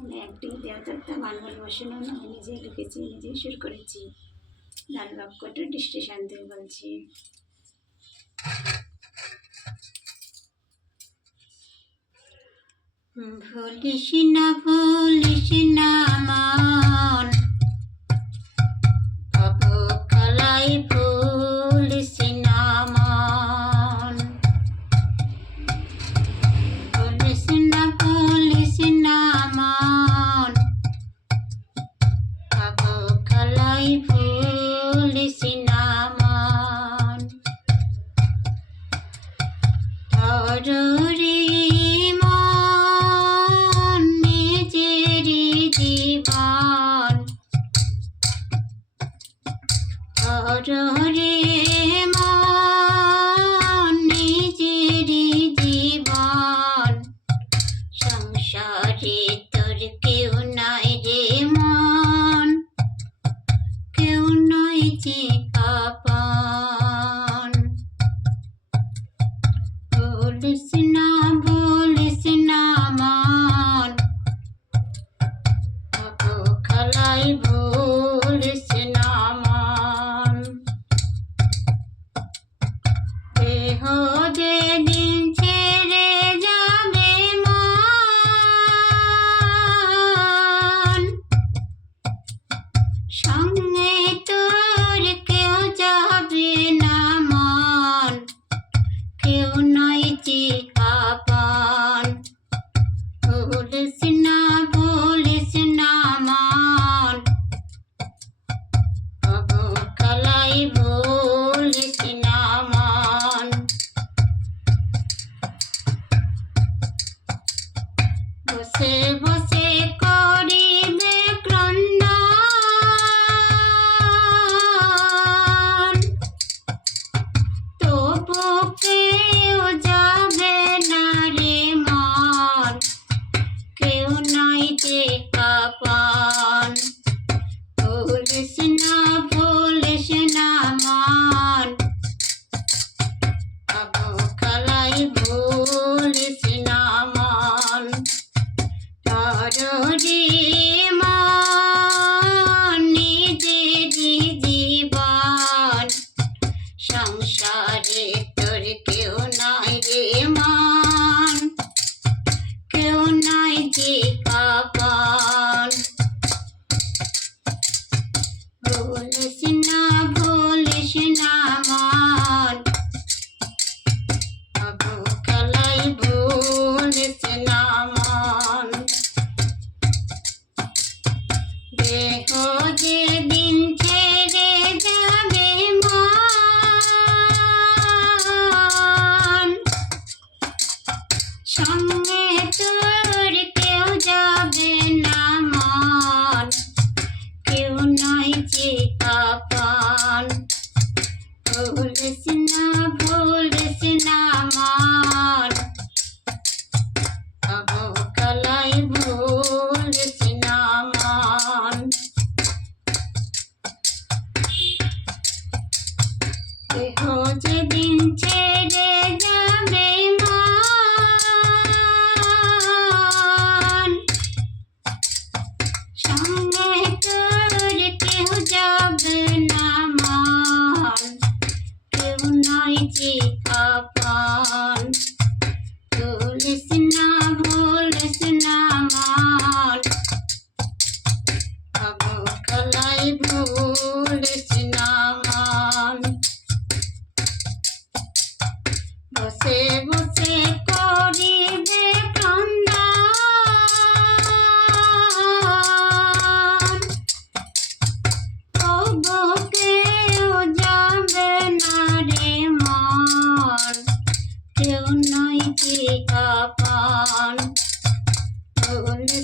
আমি একটি দেবদত্তা গান পরিবেশনও আমি নিজেই লিখেছি, নিজেই সুর করেছি। লালবাগ কোর্টের স্টেশন থেকে বলছি। ভুলিস না মন, বাবু কালাই ভুলিস না মন। ভুলিস না মন, বাবু কালাই ভুলিস না মন। তরুরি মন নিজেরই জীবন, তরুরি মন নিজেরই জীবন। সংসারে তোর কেউ নাই রে মন, কেউ নয় যে আপন। ভুলিস না মন, বাবু খালাই ভুলিস না মন। দেহ যেদিন ছেড়ে যাবে মন, সঙ্গে তোর কেউ যাবে না মন, কেউ নয় যে আপন। ভুলিস না মন, বাবু কালাই ভুলিস না মন। বসে বসে করিবে ক্রন্দন, তবু কেউ যাবে না রে মন, কেউ নয় যে আপন। ভুলিস না মন, বাবু কালাই ভুলিস না মন। তরুরি মন নিজেরই জীবন, সংসারে তোর কেউ নাই রে মন, কেউ নাই যে আপন। ভুলিস না মন, বাবু কালাই ভুলিস না মন। দেহ যেদিন ছেড়ে যাবে মন, সঙ্গে তোর কেউ যাবে না মন, কেউ নয় যে আপন। ভুলিস না মন, বাবু কালাই ভুলিস না মন। দেহ যেদিন ছেড়ে যাবে মন, সঙ্গে তোর কেউ যাবে না মন, কেউ নয় যে আপন। ভুলিস না মন, বাবু কালাই ভুলিস না মন। বসে বসে করিবে ক্রন্দন, তবু কেউ যাবে না রে মন, কেউ নয় যে আপন। ভুলিস